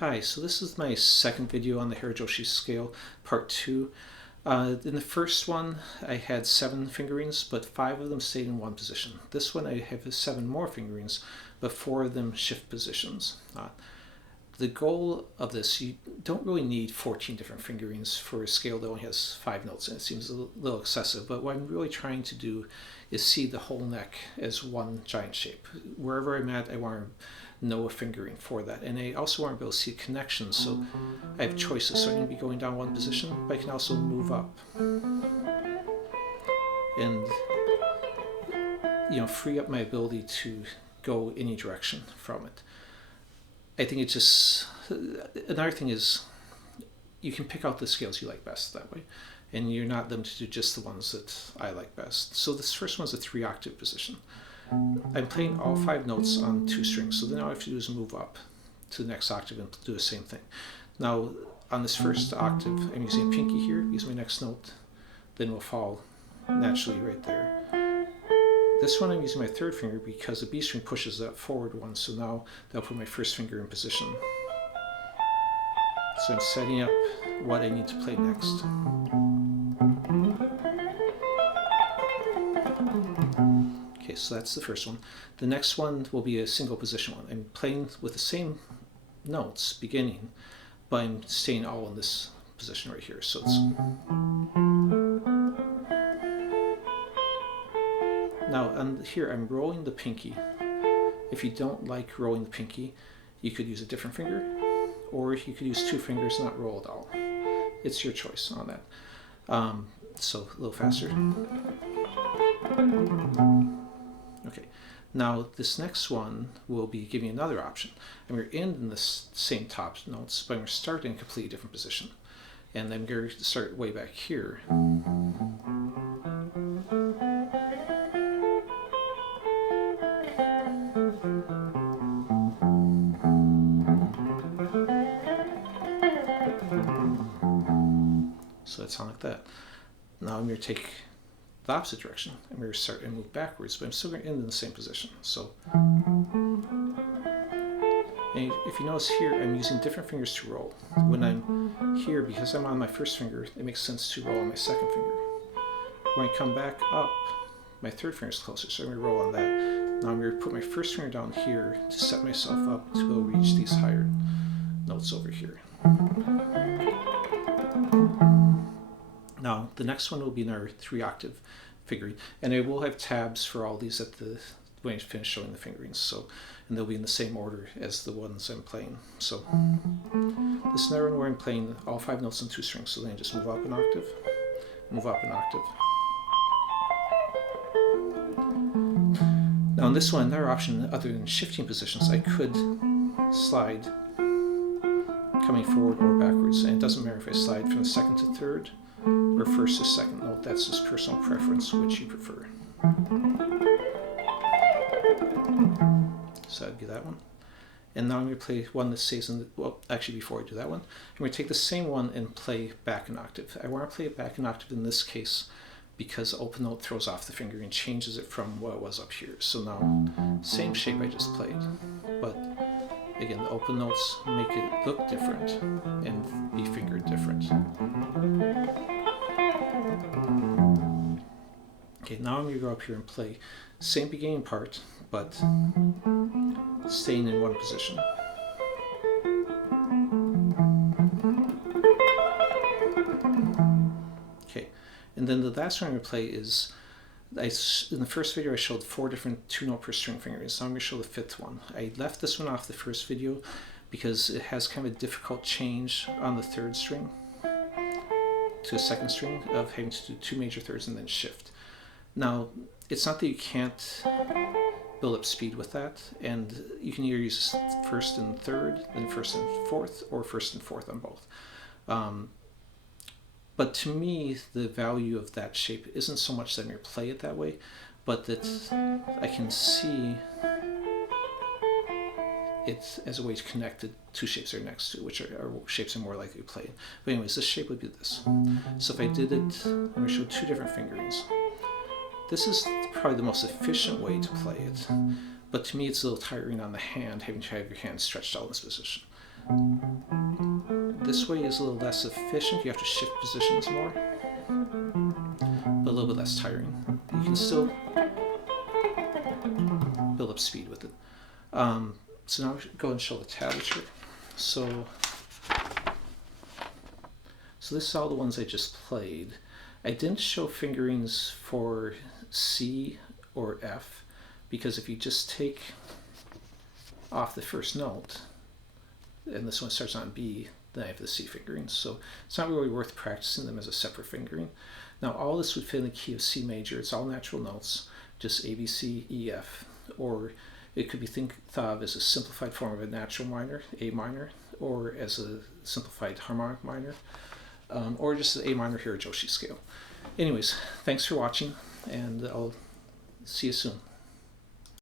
Hi, so this is my second video on the Hirajoshi scale, part 2. In the first one, I had 7 fingerings, but 5 of them stayed in one position. This one, I have 7 more fingerings, but 4 of them shift positions. The goal of this, you don't really need 14 different fingerings for a scale that only has 5 notes, and it seems a little excessive, but what I'm really trying to do is see the whole neck as one giant shape. Wherever I'm at, I want to know a fingering for that, and I also want to be able to see connections, so I have choices. So I'm going to be going down one position, but I can also move up and free up my ability to go any direction from it. I think it's just, another thing is you can pick out the scales you like best that way, and you're not limited to just the ones that I like best. So this first one's a 3-octave position. I'm playing all 5 notes on 2 strings, so then all I have to do is move up to the next octave and do the same thing. Now on this first octave, I'm using a pinky here because my next note then will fall naturally right there. This one I'm using my 3rd finger because the B string pushes that forward one, so now that'll put my 1st finger in position. So I'm setting up what I need to play next. Okay, so that's the first one. The next one will be a single position one. I'm playing with the same notes beginning, but I'm staying all in this position right here. So it's now on here I'm rolling the pinky. If you don't like rolling the pinky, you could use a different finger, or you could use 2 fingers and not roll at all. It's your choice on that. So a little faster. Okay, now this next one will be giving another option. And we're in the same top notes, but I'm going to start in a completely different position. And I'm going to start way back here. So that sounds like that. Now I'm going to take the opposite direction. I'm going to start and move backwards, but I'm still going to end in the same position. So, and if you notice here, I'm using different fingers to roll. When I'm here, because I'm on my 1st finger, it makes sense to roll on my 2nd finger. When I come back up, my 3rd finger is closer, so I'm going to roll on that. Now I'm going to put my 1st finger down here to set myself up to be able to reach these higher notes over here. Now, the next one will be another 3-octave fingering, and I will have tabs for all these at the when I finish showing the fingerings. So, and they'll be in the same order as the ones I'm playing. So, this is another one where I'm playing all 5 notes on 2 strings. So then I just move up an octave, move up an octave. Now, on this one, another option other than shifting positions, I could slide coming forward or backwards, and it doesn't matter if I slide from the 2nd to 3rd. Or 1st to 2nd note. That's just personal preference, which you prefer. So I'd get that one. And now I'm going to play one that stays in the, well, actually before I do that one, I'm going to take the same one and play back an octave. I want to play it back an octave in this case because the open note throws off the finger and changes it from what it was up here. So now, same shape I just played, but again, the open notes make it look different and be fingered different. Okay, now I'm going to go up here and play same beginning part, but staying in one position. Okay, and then the last one I'm going to play is, in the first video I showed 4 different 2-note per string fingerings, so I'm going to show the 5th one. I left this one off the first video because it has kind of a difficult change on the 3rd string to a 2nd string of having to do 2 major thirds and then shift. Now, it's not that you can't build up speed with that, and you can either use 1st and 3rd, then 1st and 4th, or 1st and 4th on both. But to me, the value of that shape isn't so much that I'm going to play it that way, but that I can see it as a way to connect the 2 shapes they're next to, which are shapes I'm more likely to play. But anyways, this shape would be this. So if I did it, I'm going to show 2 different fingerings. This is probably the most efficient way to play it, but to me it's a little tiring on the hand, having to have your hand stretched out in this position. This way is a little less efficient. You have to shift positions more, but a little bit less tiring. You can still build up speed with it. So now we go and show the tablature. So this is all the ones I just played. I didn't show fingerings for C or F because if you just take off the first note and this one starts on B, then I have the C fingerings. So it's not really worth practicing them as a separate fingering. Now all this would fit in the key of C major. It's all natural notes, just A, B, C, E, F, or it could be thought of as a simplified form of a natural minor, A minor, or as a simplified harmonic minor, or just the A minor Hirajoshi scale. Anyways, thanks for watching, and I'll see you soon.